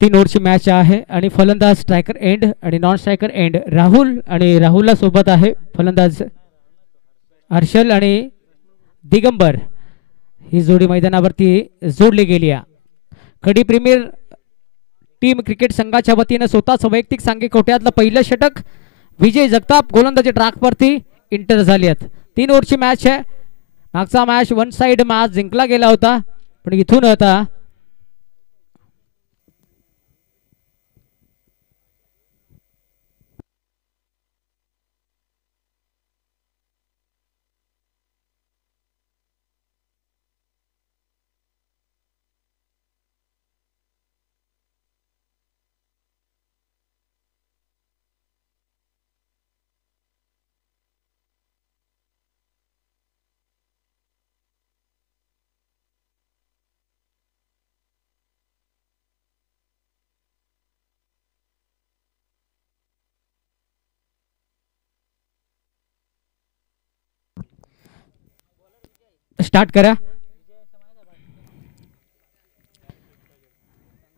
तीन ओव्हरची मॅच आहे आणि फलंदाज स्ट्रायकर एंड आणि नॉन स्ट्रायकर एंड राहुल आणि राहुलला सोबत आहे फलंदाज हर्षल आणि दिगंबर. ही जोडी मैदानावरती जोडली गेली आहे. खडी प्रीमियर टीम क्रिकेट संघाच्या वतीनं स्वतःच वैयक्तिक सांघिक कोट्यातलं पहिलं षटक विजय जगताप गोलंदाजी ट्रॅकवरती इंटर झाली आहेत. 3 ओव्हरची मॅच आहे. मागचा मॅच वन साइड मॅच जिंकला गेला होता पण इथून आता स्टार्ट करा.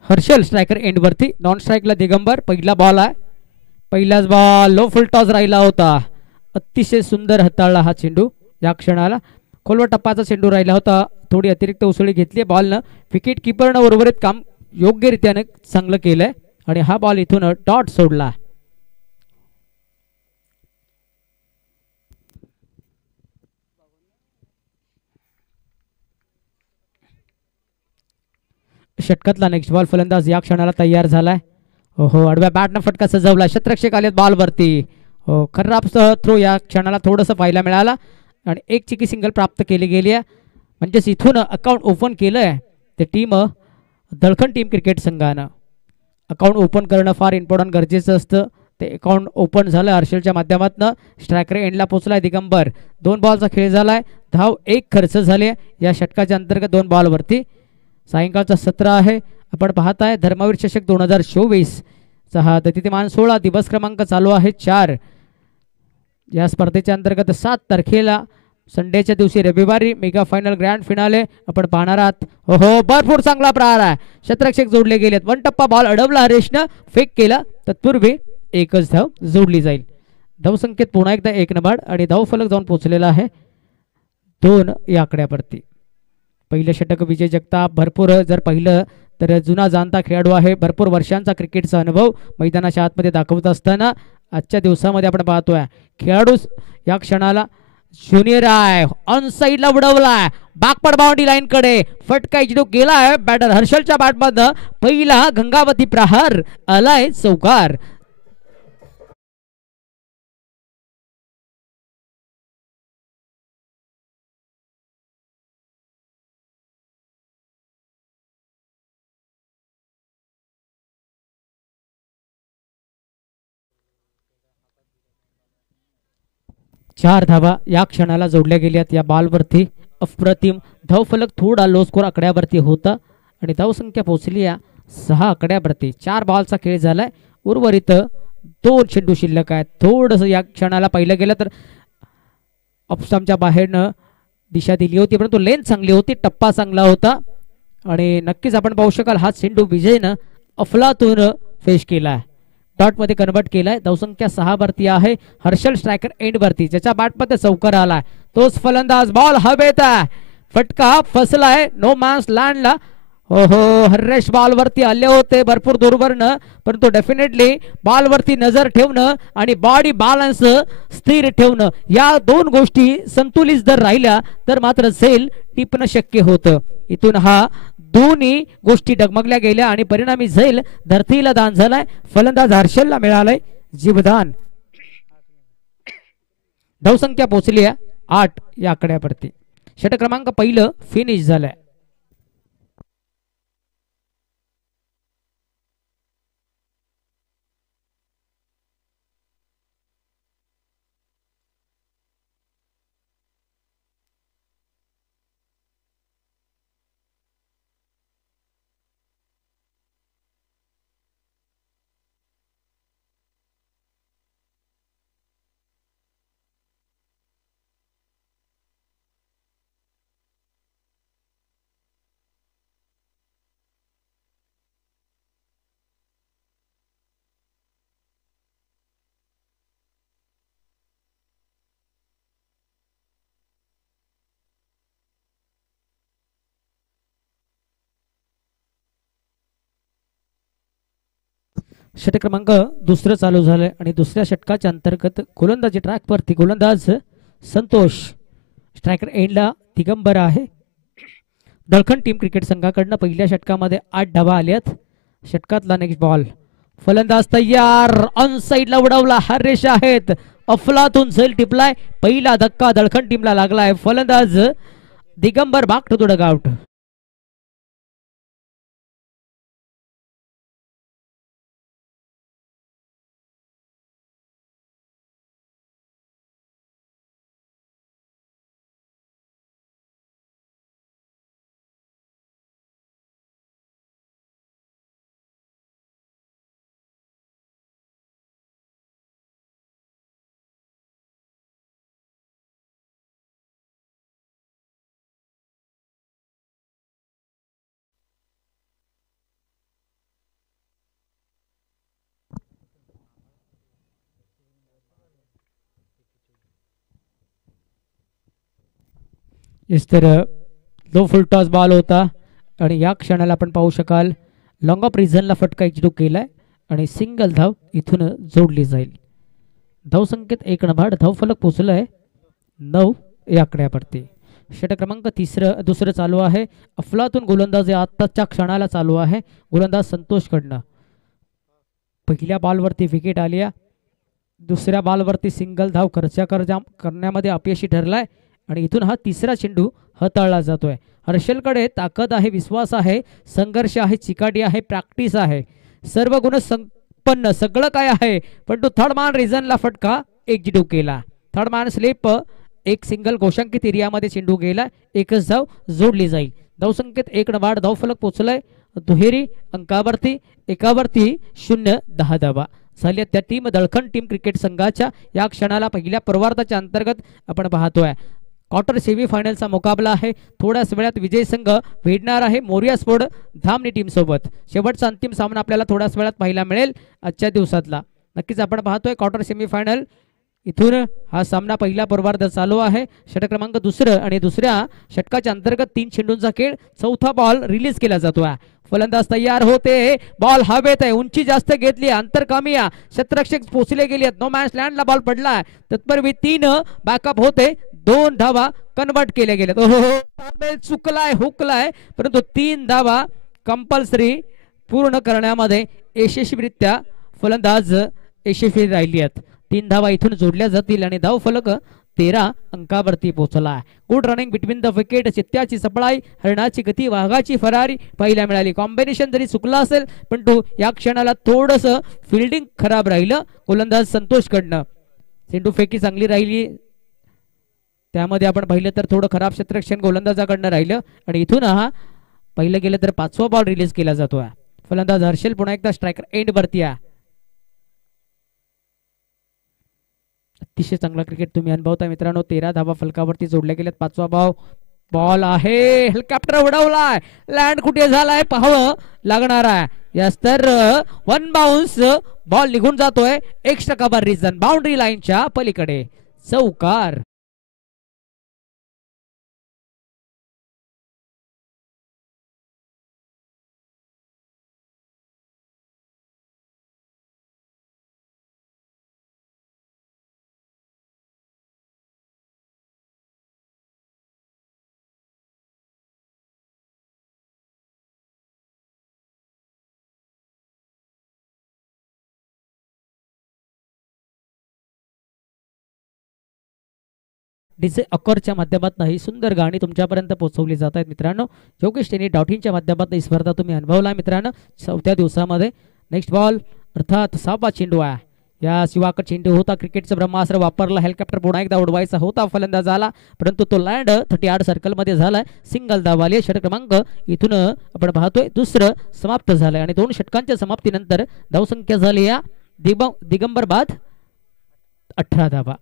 हर्षल स्ट्रायकर एंड वरती, नॉन स्ट्राईकला दिगंबर. पहिला बॉल आहे. पहिलाच बॉल लो फुल टॉस राहिला होता. अतिशय सुंदर हाताळला हा चेंडू. या क्षणाला खोलवर टप्पाचा चेंडू राहिला होता. थोडी अतिरिक्त उसळी घेतली बॉलनं. विकेट किपरनं उर्वरित काम योग्यरित्याने चांगलं केलंय आणि हा बॉल इथून डॉट सोडला. षटकातला नेक्स्ट बॉल फलंदाज या क्षणाला तयार झालाय. हो आडव्या बॅटनं फटका सजवला. शतरक्षक आले बॉल वरती. हो खराब थ्रो या क्षणाला थोडंसं पाहायला मिळाला आणि एक चिकी सिंगल प्राप्त केली गेली आहे. म्हणजेच इथून अकाउंट ओपन केलंय ते टीम दळखंड टीम क्रिकेट संघानं. अकाउंट ओपन करणं फार इम्पॉर्टंट गरजेचं असतं. ते अकाउंट ओपन झालं हर्षलच्या माध्यमातून. स्ट्रायकर एंडला पोहोचलाय दिगंबर. 2 बॉलचा खेळ झालाय. धाव 1 खर्च झाले या षटकाच्या अंतर्गत 2 बॉलवरती. सायंकाळचा 17 आहे. आपण पाहताय धर्मवीर चषक 2024 चा हा दतिमान 16 दिवस क्रमांक चालू आहे 4. या स्पर्धेच्या अंतर्गत 7 तारखेला संडेच्या दिवशी रविवारी मेगा फायनल ग्रँड फिनाले आपण पाहणार आहात. हो भरपूर चांगला प्रहार आहे. शतरक्षक जोडले गेलेत. 1 टप्पा बॉल अडवला. हरेशनं फेक केला. तत्पूर्वी एकच धाव जोडली जाईल. धावसंख्येत पुन्हा एकदा 1 नंबर आणि धाव फलक जाऊन पोहोचलेला आहे 2 या आकड्यावरती. पहिलं षटक विजय जगताप. भरपूर जर पाहिलं तर जुना जाणता खेळाडू आहे. भरपूर वर्षांचा क्रिकेटचा अनुभव मैदानाच्या आतमध्ये दाखवत असताना आजच्या दिवसामध्ये आपण पाहतोय खेळाडू या क्षणाला ज्युनियर आहे. ऑन साईडला उडवलाय. बागपड बाउंड्री लाईन कडे फटका चेंडू गेलाय. बॅटर हर्षलच्या बॅटमधनं पहिला गंगावती प्रहार आलाय चौकार. चार धावा या क्षणाला जोडल्या गेल्यात या बॉलवरती. अप्रतिम धावफलक थोडा लो स्कोर आकड्यावरती होता आणि धावसंख्या पोहोचली या 6 आकड्यावरती. 4 बॉलचा खेळ झालाय. उर्वरित 2 चेंडू शिल्लक आहेत. थोडंसं या क्षणाला पाहिलं गेलं तर ऑफस्टॉपच्या बाहेरनं दिशा दिली होती परंतु लेंथ चांगली होती. टप्पा चांगला होता आणि नक्कीच आपण पाहू शकाल हा चेंडू विजयनं अफलातून फेश केला आहे. डॉट मध्ये कन्वर्ट केलाय. धावसंख्या 6 वरती आहे. हर्षल स्ट्रायकर एंड वरती ज्याच्या बॅटमध्ये चौकार आलाय तोच फलंदाज. बॉल हवेत आहे. फटका फसलाय नो मॅन्स लँडला. हो हर्रेश बॉल वरती आले होते भरपूर दूरवरनं परंतु डेफिनेटली बॉल वरती नजर ठेवणं आणि बॉडी बॅलन्स स्थिर ठेवणं या 2 गोष्टी संतुलित जर राहिल्या तर मात्र झेल टिपणं शक्य होतं. इथून हा दोन्ही गोष्टी डगमगल्या गेल्या आणि परिणामी झैल धरतीला दान झालाय. फलंदाज हर्षलला मिळालंय जीवदान. धावसंख्या पोहोचली आहे 8 या आकड्यावरती. षटक क्रमांक पहिलं फिनिश झालंय. षटक क्रमांक दुसरं चालू झालंय आणि दुसऱ्या षटकाच्या अंतर्गत गोलंदाजी ट्रॅकवरती गोलंदाज संतोष, स्ट्रायकर एंडला दिगंबर आहे. दळखंड टीम क्रिकेट संघाकडनं पहिल्या षटकामध्ये 8 धावा आल्यात. षटकातला नेक्स्ट बॉल, फलंदाज तयार, ऑन साइडला उडवला, हरेश आहेत, अफलातून झेल टिपलाय, पहिला धक्का दळखंड टीमला लागलाय. फलंदाज दिगंबर बाक टू द डगआउट. इस तरह लो फुल टॉस बॉल होता आणि या क्षणाला आपण पाहू शकाल लॉंग ऑफ रिझनला फटका एक्झिक्यूट केलाय आणि सिंगल धाव इथून जोडली जाईल. धाव संकेत 1 नभाड, धाव फलक पोचलाय 9 या आकड्यावरती. षटक क्रमांक दुसरं चालू आहे. अफलातून गोलंदाजी आत्ताच्या क्षणाला चालू आहे. गोलंदाज संतोष कडनं पहिल्या बॉलवरती विकेट आली, दुसऱ्या बॉलवरती सिंगल धाव करण्यामध्ये अपयशी ठरलाय आणि इथून हा तिसरा चेंडू हाताळला जातोय. हर्षलकडे ताकद आहे, विश्वास आहे, संघर्ष आहे, चिकाटी आहे, प्रॅक्टिस आहे, सर्व गुण संपन्न सगळं काय आहे, पण तो थर्ड मॅन रिझनला फटका एक्झिक्यूट केला. थर्ड मॅन स्लिप, एक सिंगल घोषांकित एरियामध्ये चेंडू गेला, एकच धाव जोडली जाईल. धाव संकेत 1 नभाड, धाव फलक पोचलाय दुहेरी अंकावरती, एकावरती 0 10 धावा झाल्या त्या टीम दळखंड टीम क्रिकेट संघाच्या. या क्षणाला पहिल्या पर्वार्धाच्या अंतर्गत आपण पाहतोय क्वार्टर सेमी फायनलचा मुकाबला आहे. थोड्याच वेळात विजय संघ भेटणार आहे मोरिया स्पोर्ट धामणी टीम सोबत. शेवटचा अंतिम सामना आपल्याला थोड्याच वेळात पाहायला मिळेल आजच्या दिवसातला. नक्कीच आपण पाहतोय क्वार्टर सेमी फायनल. इथून हा सामना पहिला पर्वार्ध चालू आहे. षटक क्रमांक दुसरं आणि दुसऱ्या षटकाच्या अंतर्गत 3 चेंडूंचा खेळ. चौथा बॉल रिलीज केला जातोय. फलंदाज तयार होते, बॉल हवेत आहे, उंची जास्त घेतली, अंतर कमी आहे, क्षेत्ररक्षक पोचले गेले, नो मॅच लँडला बॉल पडलाय, तत्पूर्वी 3 बॅकअप होते, 2 धावा कन्वर्ट केल्या गेल्यात. ओहो, चुकलाय, हुकलाय, परंतु 3 धावा कंपल्सरी पूर्ण करण्यामध्ये यशस्वीरित्या फलंदाज यशस्वी राहिली आहेत. 3 धावा इथून जोडल्या जातील आणि धाव फलक 13 अंकावरती पोहोचला. Good running between the wicket, चित्त्याची सपळाई, हरणाची गती, वाघाची फरारी पाहायला मिळाली. कॉम्बिनेशन जरी चुकला असेल पण तो या क्षणाला थोडस फिल्डिंग खराब राहिलं गोलंदाज संतोष कडनं. चेंडू फेकी चांगली राहिली, त्यामध्ये आपण पाहिलं तर थोडं खराब क्षेत्ररक्षण गोलंदाजाकडनं राहिलं आणि इथून हा पहिलं गेलं तर 5वा बॉल रिलीज केला जातोय. फलंदाज हर्षल पुन्हा एकदा स्ट्रायकर एंड वरती आहे. अतिशय चांगला क्रिकेट तुम्ही अनुभवता मित्रांनो. 13 धावा फलकावरती जोडल्या गेल्यात. 5वा बॉल आहे, हेलिकॉप्टर उडवलाय, लँड कुठे झालाय पाहावं लागणार आहे. यस तर 1 बाउन्स बॉल निघून जातोय 1 रिझन बाउंड्री लाईनच्या पलीकडे. चौकार. डीजे अकॉरच्या माध्यमातून ही सुंदर गाणी तुमच्यापर्यंत पोहोचवली जात आहेत मित्रांनो. योगेश टेनी डॉट माध्यमातून ही स्पर्धा तुम्ही अनुभवला मित्रांनो 4थ्या दिवसामध्ये. नेक्स्ट बॉल अर्थात 6वा चेंडू आहे. या शिवाकर चेंडू होता, क्रिकेटचं ब्रह्मास्त्र वापरला, हेलिकॉप्टर पुन्हा एकदा उडवायचा होता फलंदाज आला, परंतु तो लँड 38 सर्कलमध्ये झालाय. सिंगल धाव आली. षटक क्रमांक इथून आपण पाहतोय दुसरं समाप्त झालंय आणि 2 षटकांच्या समाप्तीनंतर धावसंख्या झाली या दिगंबर बाद 18 धावा.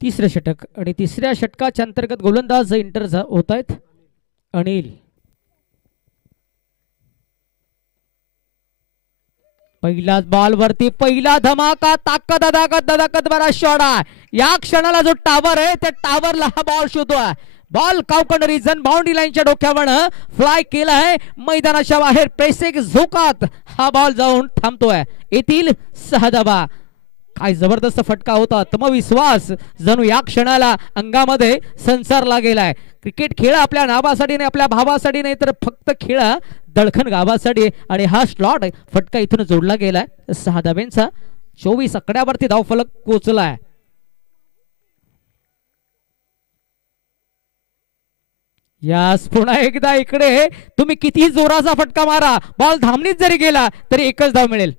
तिसरं षटक आणि तिसऱ्या षटकाच्या अंतर्गत गोलंदाज इंटर होत आहेत अनिल. पहिल्याच बॉल वरती पहिला धमाका, ताकद अदाकत धदाकत बरा शॉट आहे. या क्षणाला जो टावर आहे त्या टावरला हा बॉल शोधतोय. बॉल काउकंड रिजन बाउंड्री लाईनच्या डोक्यावर फ्लाय केलाय. मैदानाच्या बाहेर प्रेसेक झोकात हा बॉल जाऊन थांबतोय. येथील 6 धावा. काय जबरदस्त फटका होता. आत्मविश्वास जणू या क्षणाला अंगामध्ये संसारला गेलाय. क्रिकेट खेळ आपल्या नावासाठी नाही, आपल्या भावासाठी नाही, तर फक्त खेळा दळखन गावासाठी. आणि हा स्लॉट फटका इथून जोडला गेलाय. 6 धाब्यांचा 24 आकड्यावरती धावफलक पोहोचलाय. यास पुन्हा एकदा इकडे तुम्ही किती जोराचा फटका मारा, बॉल धामणीत जरी गेला तरी एकच धाव मिळेल.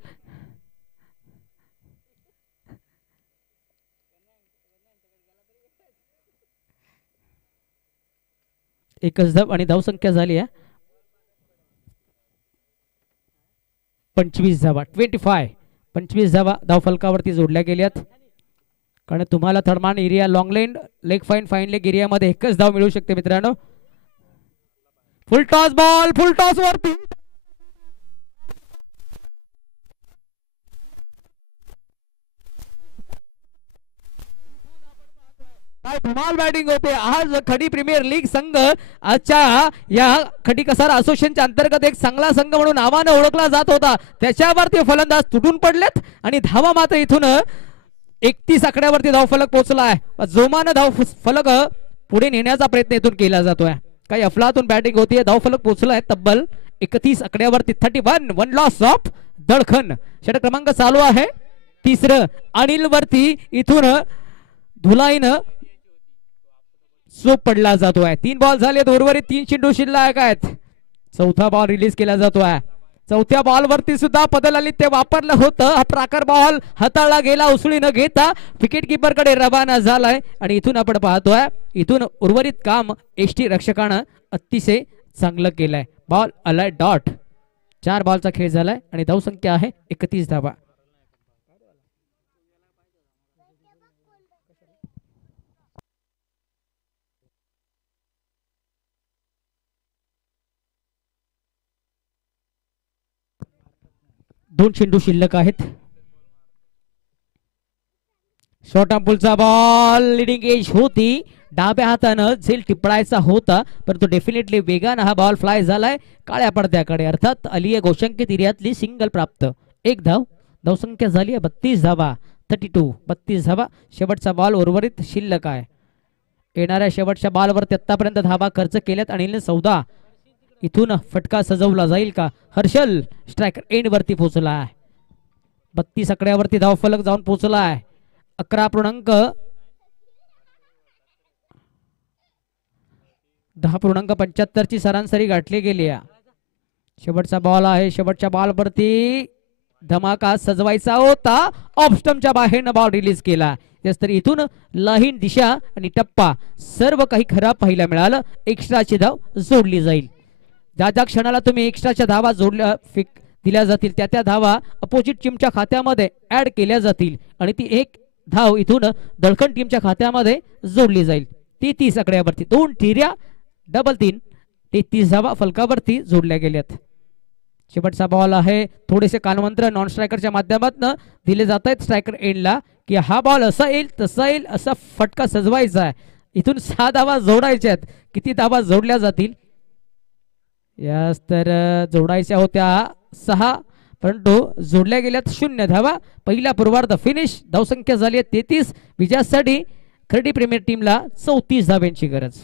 एकच धाव आणि धावसंख्या झाली आहे 25 धावा. 25 धावा धावफलकावरती जोडल्या गेल्यात. कारण तुम्हाला थर्डमॅन एरिया, लॉंग लेन, लेग फाईन, फाईन लेग एरियामध्ये एकच धाव मिळू शकते मित्रांनो. फुल टॉस बॉल, फुल टॉस वरती काय धमाल बॅटिंग होते आज. खडी प्रीमियर लीग संघ आजच्या या खडी कसारा असोसिएशनच्या अंतर्गत एक चांगला संघ म्हणून नावाने ओळखला जात होता. त्याच्यावरती फलंदाज तुटून पडलेत आणि धावा मात्र इथून 31 आकड्यावरती धावफलक पोहोचलाय. जोमानं धाव फलक पुढे नेण्याचा प्रयत्न इथून केला जातोय. काही अफलातून बॅटिंग होतीये. धावफलक पोहोचलाय तब्बल 31 आकड्यावरती. 31 1 लॉस ऑफ दळखन. षटक क्रमांक चालू आहे. तिसरं अनिल वरती इथून धुलाईनं चोप पडला जातोय. 3 बॉल झालेत, उर्वरित 3 चेंडू शिल्लक आहेत. चौथा बॉल रिलीज केला जातोय. चौथ्या बॉल वरती सुद्धा पदलाली ते वापरलं होतं. हा प्राकार बॉल हाताळला गेला उसळी न घेता विकेट किपर कडे रवाना झालाय. आणि इथून आपण पाहतोय इथून उर्वरित काम एसटी रक्षकानं अतिशय चांगलं केलंय. बॉल आलाय डॉट. 4 बॉलचा खेळ झालाय आणि धावसंख्या आहे 31 धावा. दोन चेंडू शिल्लक आहेत. शॉर्ट पुलचा बॉल लिडिंग एज होती. डाव्या हातानं झेल टिपळायचा होता परंतु डेफिनेटली वेगानं हा बॉल फ्लाय झालाय काळ्या पडद्याकडे. अर्थात अलीय गोशंकित एरियातली सिंगल प्राप्त. 1 धाव. धावसंख्या झाली आहे 32 धावा. 32 धावा. शेवटचा बॉल उर्वरित शिल्लक आहे. येणाऱ्या शेवटच्या बॉलवरती आतापर्यंत धावा खर्च केल्यात अनिलने 14. इथून फटका सजवला जाईल का. हर्षल स्ट्रायकर एंड वरती पोहोचला आहे. 32 आकड्यावरती धावफलक जाऊन पोहोचला आहे. 10.75 ची सरासरी गाठली गेली आहे. शेवटचा बॉल आहे. शेवटच्या बॉल वरती धमाका सजवायचा होता. ऑफ स्टंपच्या बाहेरनं बॉल रिलीज केला. तर इथून लाहीन दिशा आणि टप्पा सर्व काही खराब पाहायला मिळालं. एक्स्ट्राची धाव जोडली जाईल. ज्या ज्या क्षणाला तुम्ही एक्स्ट्राच्या धावा जोडल्या दिल्या जातील त्या त्या धावा अपोजिट टीमच्या खात्यामध्ये ऍड केल्या जातील आणि ती 1 धाव इथून दळखन टीमच्या खात्यामध्ये जोडली जाईल. 30 आकड्यावरती 2 ठिर्या डबल 3 33 धावा फलकावरती जोडल्या गेल्यात. शेवटचा बॉल आहे. थोडेसे कानमंत्र नॉन स्ट्रायकरच्या माध्यमातून दिले जात आहेत स्ट्रायकर एंडला की हा बॉल असा येईल तसा येईल असा फटका सजवायचा आहे. इथून 6 धावा जोडायच्या आहेत. किती धावा जोडल्या जातील. यास तर जोडायच्या होत्या 6 परंतु जोडल्या गेल्यात 0 धावा. पहिल्या पूर्वार्ध फिनिश. धावसंख्या झाली आहे 33. विजयासाठी खर्डी प्रीमियर टीमला 34 धाव्यांची गरज.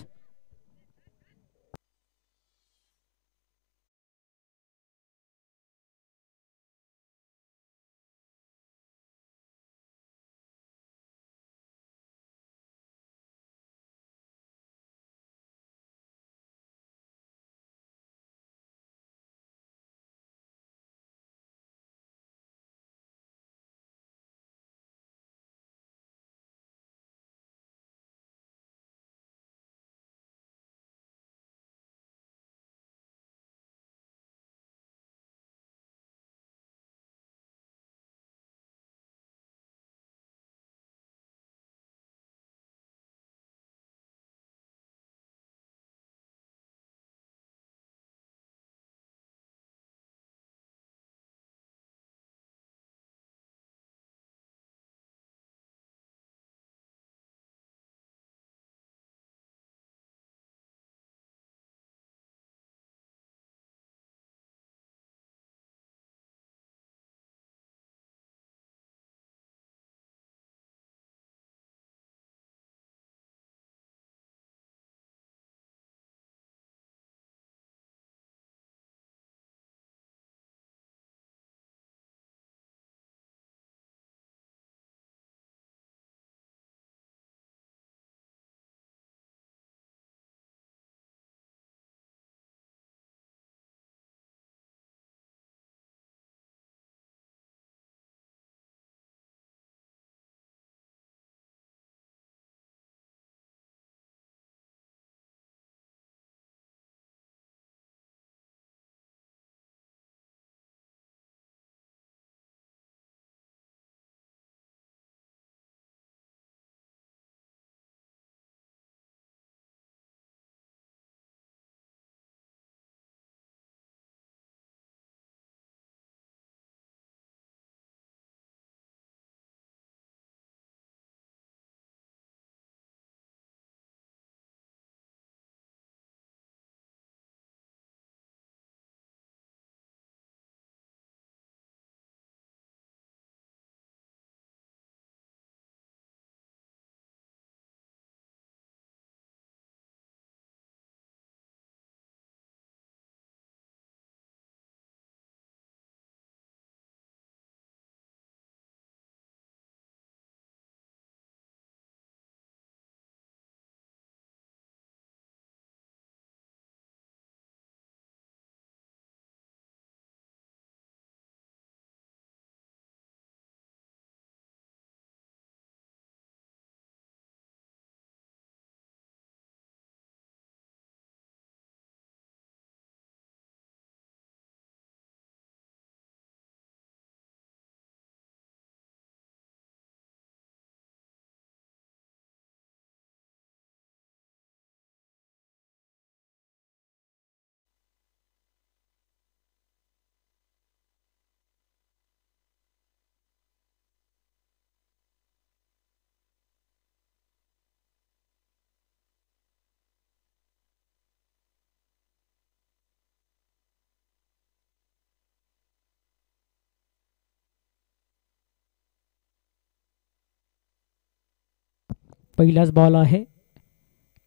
पहिलाच बॉल आहे,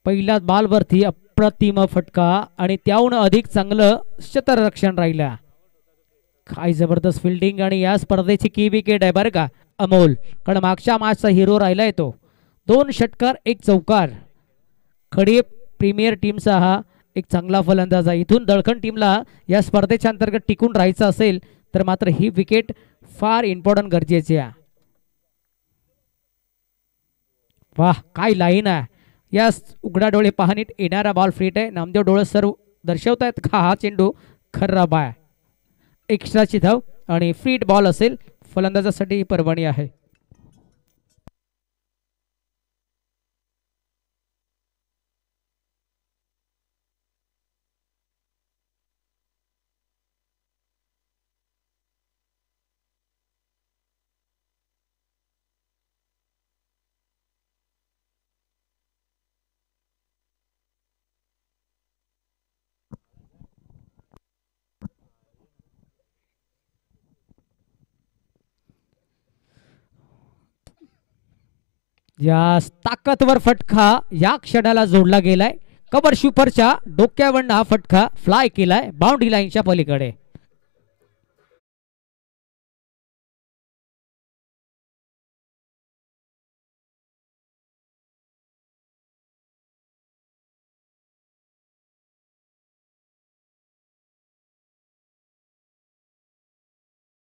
पहिल्याच बॉलवरती अप्रतिम फटका आणि त्याहून अधिक चांगलं क्षेत्ररक्षण राहिलं. काय जबरदस्त फिल्डिंग आणि या स्पर्धेची की विकेट आहे बरं का अमोल, कारण मागच्या मॅचचा हिरो राहिलाय तो. 2 षटकार 1 चौकार. खडी प्रीमियर टीमचा हा एक चांगला फलंदाज आहे. इथून दळखंड टीमला या स्पर्धेच्या अंतर्गत टिकून राहायचं असेल तर मात्र ही विकेट फार इम्पॉर्टंट गरजेची आहे. वाह काय लाईन आहे. या उघडा डोळे पाहणीत येणारा बॉल फ्रीट आहे. नामदेव डोळे सर्व दर्शवतायत का हा चेंडू खराब आहे. एक्स्ट्राची धाव आणि फ्रीट बॉल असेल, फलंदाजासाठी ही पर्वणी आहे. या ताकदवर फटका या क्षणाला जोडला गेलाय. कव्हर शुपरच्या डोक्यावरनं हा फटका फ्लाय केलाय बाउंड्री लाईनच्या पलीकडे.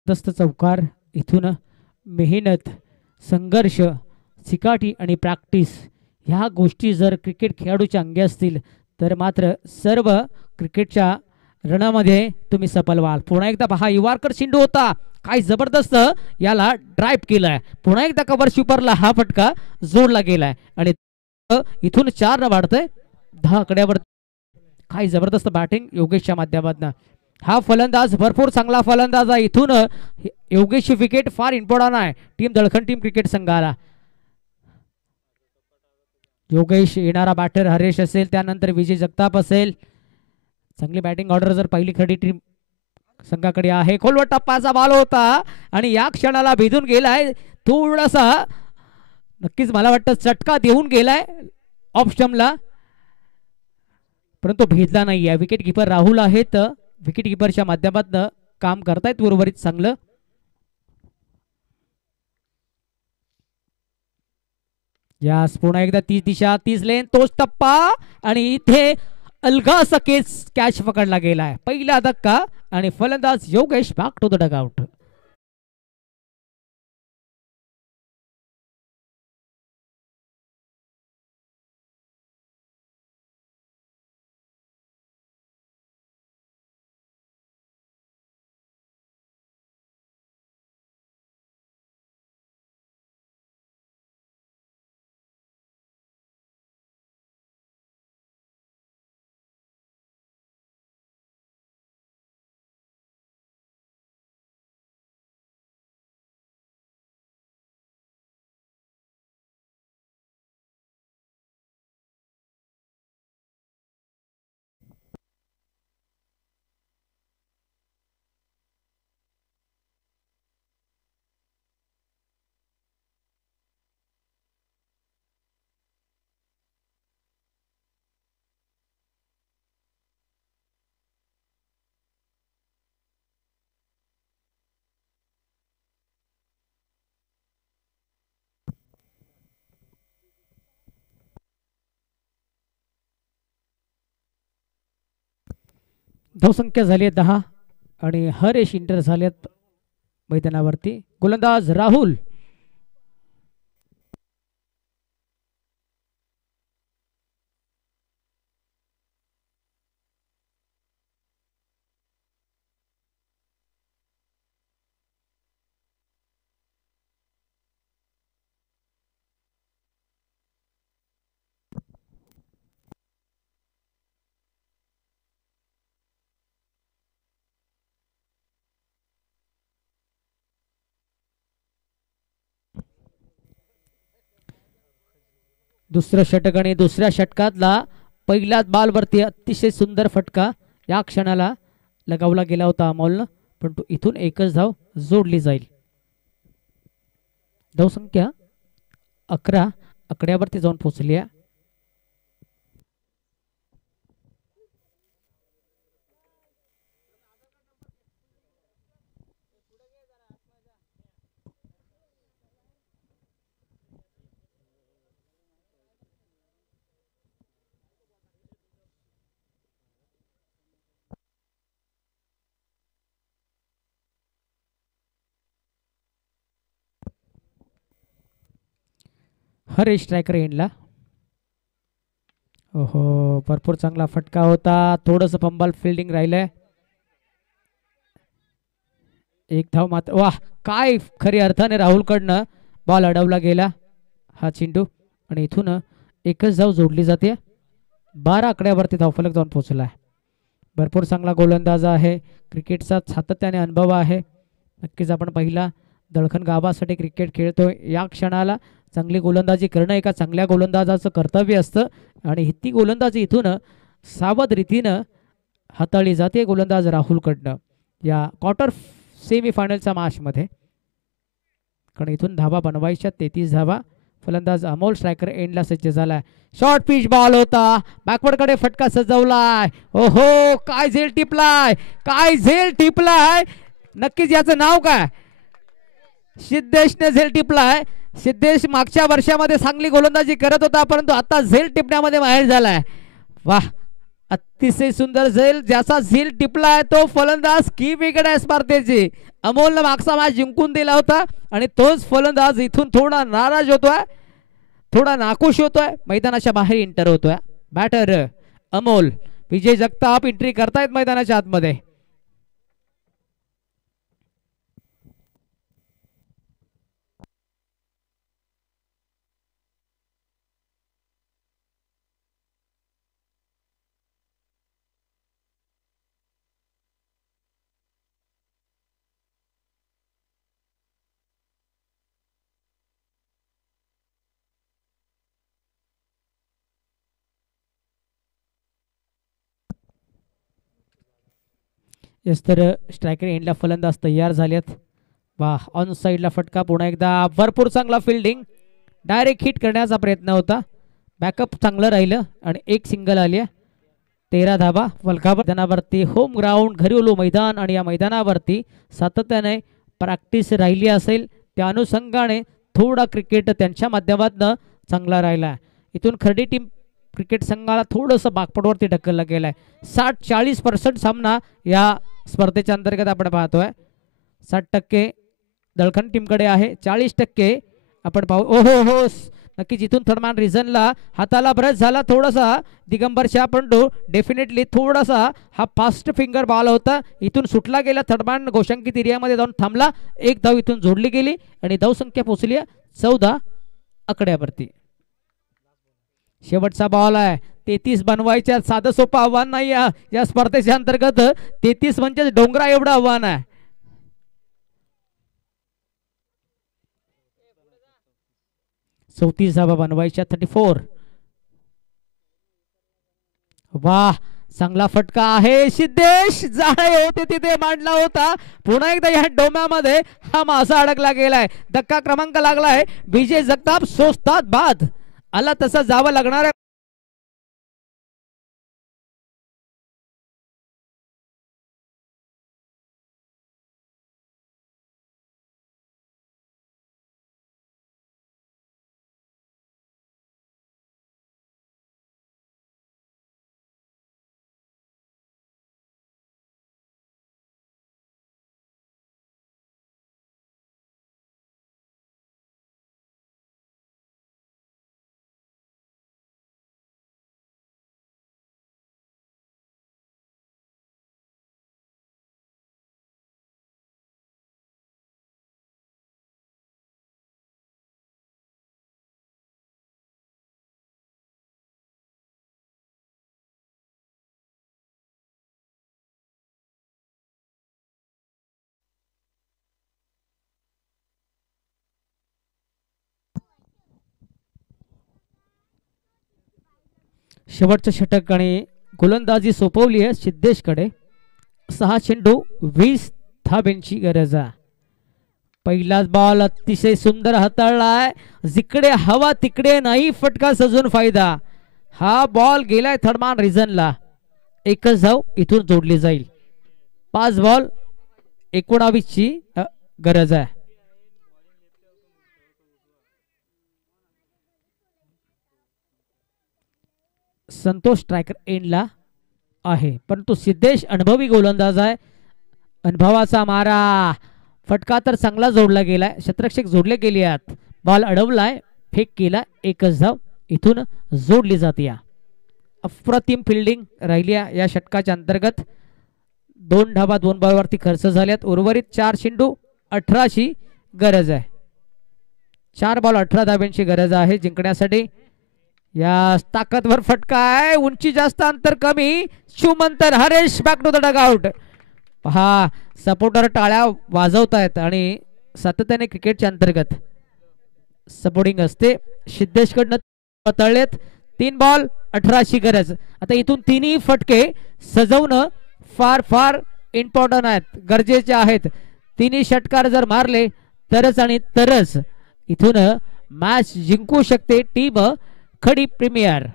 दस्त चौकार. इथून मेहनत, संघर्ष, चिकाटी आणि प्रॅक्टिस ह्या गोष्टी जर क्रिकेट खेळाडूच्या अंगी असतील तर मात्र सर्व क्रिकेटच्या रणामध्ये तुम्ही सफल व्हाल. पुन्हा एकदा पहा युवारकर चेंडू होता, काय जबरदस्त याला ड्राईव्ह केलाय. पुन्हा एकदा कव्हर स्वीपरला हा फटका जोडला गेलाय आणि इथून 4 रन वाढतंय 10 आकड्यावर. काय जबरदस्त बॅटिंग योगेशच्या माध्यमातून. हा फलंदाज भरपूर चांगला फलंदाज आहे. इथून योगेशची विकेट फार इम्पॉर्टंट आहे टीम दळखंड टीम क्रिकेट संघाला. योगेश, येणारा बॅटर हरेश असेल, त्यानंतर विजय जगताप असेल. चांगली बॅटिंग ऑर्डर जर पहिली खडी टीम संघाकडे आहे. खोलवट टप्पाचा बॉल होता आणि या क्षणाला भेदून गेलाय. थोडासा नक्कीच मला वाटतं चटका देऊन गेलाय ऑफ स्टंपला, परंतु भेदला नाहीये. विकेट किपर राहुल आहेत, विकेट किपरच्या माध्यमातून काम करतायत उर्वरित चांगलं. यास पुन्हा एकदा 30 दिशा 30 लेन तोच टप्पा आणि इथे अलगा सकेच कॅच पकडला गेलाय. पहिला धक्का आणि फलंदाज Yogesh back to the dugout. धावसंख्या झाली 10 आणि हरेश इंटर झालेत मैदानावरती. गोलंदाज राहुल. दुसरं षटक आणि दुसऱ्या षटकातला पहिल्याच बॉलवरती अतिशय सुंदर फटका या क्षणाला लगावला गेला होता अमोलनं, परंतु इथून एकच धाव जोडली जाईल. धावसंख्या 11 आकड्यावरती जाऊन पोहोचली आहे. हर स्ट्रायकर एंडला. ओहो, भरपूर चांगला फटका होता. थोडंसं फंबल फिल्डिंग राहिलंय. एक धाव मात्र. वाह, काय खरी अर्थाने राहुलकडनं बॉल अडवला गेला हा चेंडू आणि इथून एकच धाव जोडली जाते. 12 आकड्यावरती धावफलक जाऊन पोहोचला आहे. भरपूर चांगला गोलंदाज आहे. क्रिकेटचा सातत्याने अनुभव आहे. नक्कीच आपण पहिला दळखन गावासाठी क्रिकेट खेळतोय. या क्षणाला चांगली गोलंदाजी करणं एका चांगल्या गोलंदाजाचं कर्तव्य असतं आणि ती गोलंदाजी इथून सावध रीतीनं हाताळली जाते गोलंदाज राहुलकडनं या क्वार्टर सेमीफायनलच्या मॅचमध्ये. कारण इथून धावा बनवायच्या 33 धावा. फलंदाज अमोल स्ट्रायकर एंडला सज्ज झालाय. शॉर्ट पिच बॉल होता. बॅकवर्डकडे फटका सजवलाय. ओहो, काय झेल टिपलाय, काय झेल टिपलाय. नक्कीच याचं नाव काय? सिद्धेशने झेल टिपलाय. सिद्धेश मागच्या वर्षामध्ये चांगली गोलंदाजी करत होता परंतु आता झेल टिपण्यामध्ये माहेर झालाय. वाह, अतिशय सुंदर झेल. ज्याचा झेल टिपलाय तो फलंदाज की विकेट आहे स्पर्धेची. अमोलनं मागचा मॅच जिंकून दिला होता आणि तोच फलंदाज इथून थोडा नाराज होतोय, थोडा नाखुश होतोय, मैदानाच्या बाहेर एंटर होतोय. बॅटर अमोल. विजय जगताप एंट्री करतायत मैदानाच्या आतमध्ये. येस, तर स्ट्रायकर एंडला फलंदाज तयार झालेत. वाह, ऑन साईडला फटका. पुन्हा एकदा भरपूर चांगला फिल्डिंग. डायरेक्ट हिट करण्याचा प्रयत्न होता. बॅकअप चांगलं राहिलं आणि एक सिंगल आली. 13 धावा. वलखाबर मैदानावरती होम ग्राउंड घरिओलो मैदान आणि या मैदानावरती सातत्याने प्रॅक्टिस राहिली असेल त्या अनुषंगाने थोडा क्रिकेट त्यांच्या माध्यमातून चांगला राहिला. इथून खर्डी टीम क्रिकेट संघाला थोडंसं बागपटवरती ढकललं गेलंय. 60-40% सामना या स्पर्धेच्या अंतर्गत आपण पाहतोय. 60% दळखन टीमकडे आहे, 40% आपण पाहू. ओहो हो, नक्कीच इथून थर्डमॅन रिझनला हाताला ब्रश झाला थोडासा दिगंबर शाह, पण डेफिनेटली थोडासा हा फास्ट फिंगर बॉल होता. इथून सुटला गेला. थर्डमॅन गोशंकित एरियामध्ये जाऊन थांबला. एक धाव इथून जोडली गेली आणि धाव संख्या पोहोचली 14 आकड्यावरती. शेवटचा बॉल आहे. 33 बनवायच्या साधं सोपं आव्हान नाही या स्पर्धेच्या अंतर्गत. 33 म्हणजे डोंगरा एवढं आव्हान आहे. चौतीस धावा बनवायच्या 34. वाह, चांगला फटका आहे. सिद्धेश जाळे होते तिथे मांडला होता. पुन्हा एकदा या डोम्यामध्ये हा मासा अडकला गेलाय. धक्का क्रमांक लागलाय. विजय जगताप सोसतात बाद. आला तसा जावं लागणार आहे. शेवटचं षटक आणि गोलंदाजी सोपवली आहे सिद्धेशकडे. 6 चेंडू 20 धाब्यांची गरज आहे. पहिलाच बॉल अतिशय सुंदर हाताळलाय. जिकडे हवा तिकडे नाही फटका सजून फायदा. हा बॉल गेलाय थर्डमॅन रिझनला. एकच धाव इथून जोडली जाईल. 5 बॉल 19 ची गरज आहे. संतोष स्ट्रायकर एंडला आहे, परंतु सिद्धेश अनुभवी गोलंदाज आहे. अनुभवाचा मारा. फटका तर चांगला जोडला गेलाय. क्षेत्ररक्षक जोडले गेले आहेत. बॉल अडवलाय, फेक केला. एकच धाव इथून जोडली जाते. अप्रतिम फिल्डिंग राहिली या षटकाच्या अंतर्गत. 2 धावा 2 बॉलवरती खर्च झाल्यात. उर्वरित 4 चेंडू 18 ची गरज आहे. 4 बॉल 18 धाब्यांची गरज आहे जिंकण्यासाठी. या ताकदवर फटका आहे. उंची जास्त अंतर कमी. शिवमंतर हरेश back to the dugout. पहा सपोर्टर टाळ्या वाजवतायत आणि सातत्याने क्रिकेटच्या अंतर्गत सपोर्टिंग असते. सिद्धेशकडनं तळलेत. 3 बॉल 18 ची गरज. आता इथून तिन्ही फटके सजवणं फार फार इम्पॉर्टंट आहेत, गरजेचे आहेत. तिन्ही षटकार जर मारले तरच आणि तरच इथून मॅच जिंकू शकते टीम खडी प्रीमियर.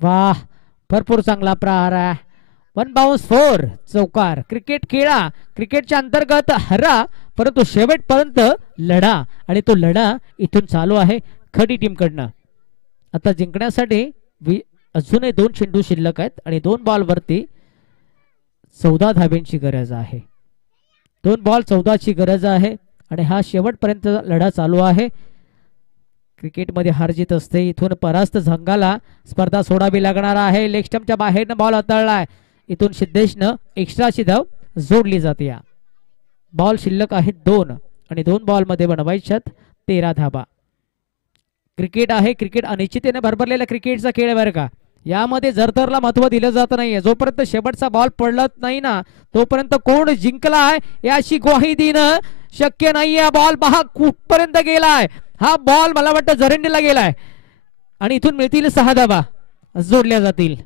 वाह, भरपूर चांगला प्रहार आहे. 1 बाउन्स 4 चौकार. क्रिकेट खेळा, क्रिकेटच्या अंतर्गत हरा, परंतु शेवटपर्यंत लढा. आणि तो लढा इथून चालू आहे खडी टीम कडनं. आता जिंकण्यासाठी अजूनही 2 चेंडू शिल्लक आहेत आणि 2 बॉल वरती 14 धाब्यांची गरज आहे. 2 बॉल 14 ची गरज आहे आणि हा शेवटपर्यंत लढा चालू आहे. क्रिकेटमध्ये हार जीत असते. इथून परास्त संघाला स्पर्धा सोडावी लागणार आहे. लेग स्टंपच्या बाहेरनं बॉल हाताळलाय. इथून सिद्धेशनं एक्स्ट्राची धाव जोडली जाते. बॉल शिल्लक आहेत 2 आणि 2 बॉल मध्ये बनवायच्यात 13 धाबा. क्रिकेट आहे, क्रिकेट अनिश्चिततेने भरभरलेला क्रिकेटचा खेळ बरं का. यामध्ये जरतरला महत्व दिलं जात नाहीये. जोपर्यंत शेवटचा बॉल पडलत नाही ना तोपर्यंत कोण जिंकलाय याची ग्वाही देणं शक्य नाहीये. बॉल पहा कुठपर्यंत गेलाय. हा बॉल मला वाटतं जरंडीला गेलाय आणि इथून मिळतील 6 धाबा जोडल्या जातील.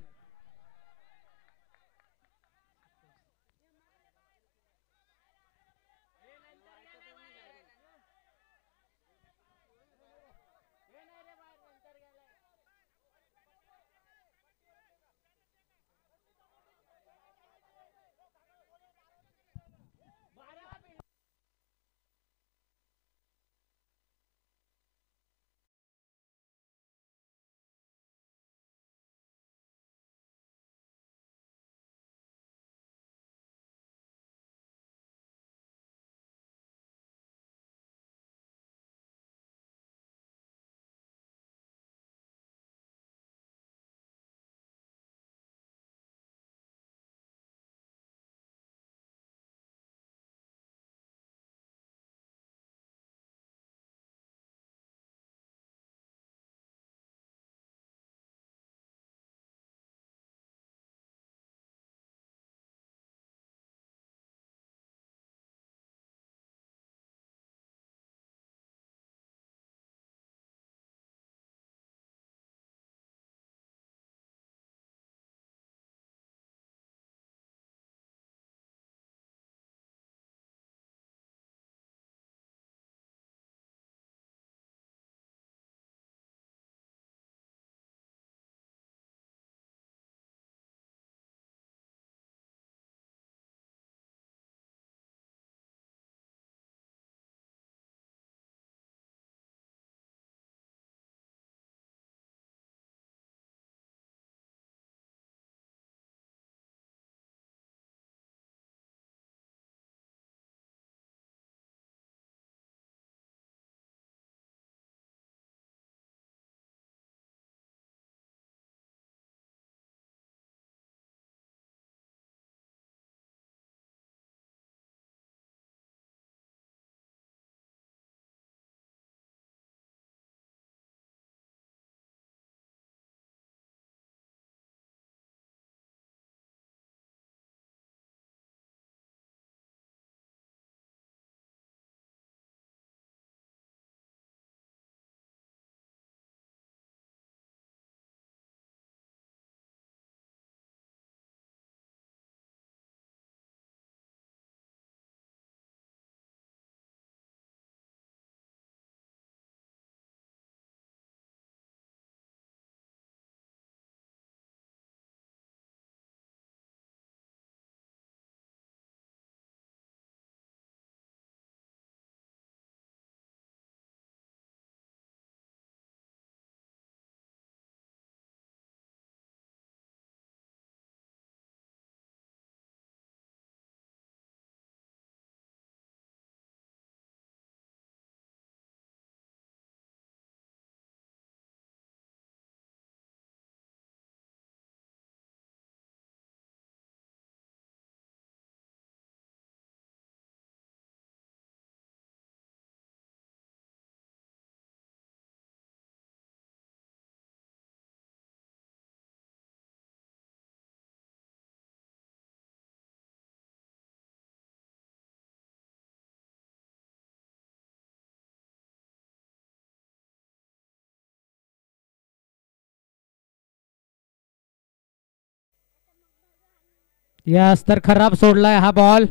यास तर खराब सोडलाय हा बॉल.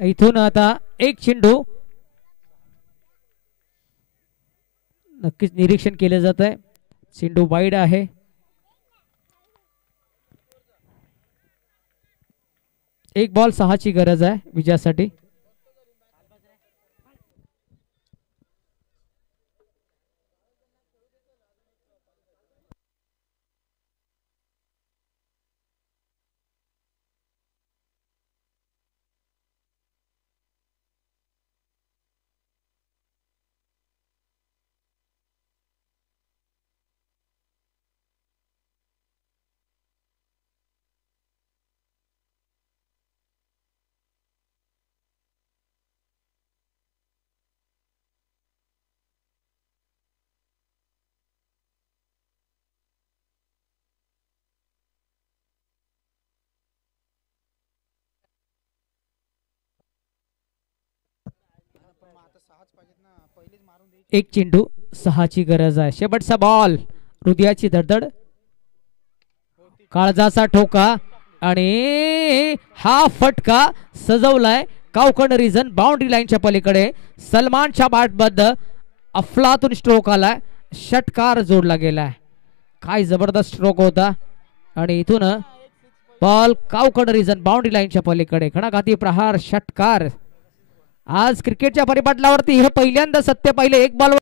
इथून आता एक चेंडू नक्कीच निरीक्षण केले जात आहे. चेंडू वाईड आहे. एक बॉल 6ची गरज आहे विजयासाठी. एक चेंडू 6ची गरज आहे. शेवटचा बॉल. हृदयाची धडधड, काळजाचा ठोका आणि हा फटका सजवलाय कावकण रिजन बाउंड्री लाईनच्या पलीकडे. सलमानच्या बॅटबद्द अफलातून स्ट्रोक आलाय. षटकार जोडला गेलाय. काय जबरदस्त स्ट्रोक होता. आणि इथून बॉल कावकण रिजन बाउंड्री लाईनच्या पलीकडे. घणाघाती प्रहार, षटकार. आज क्रिकेटच्या परिपटलावरती हे पहिल्यांदा सत्य पाहिले. एक बॉल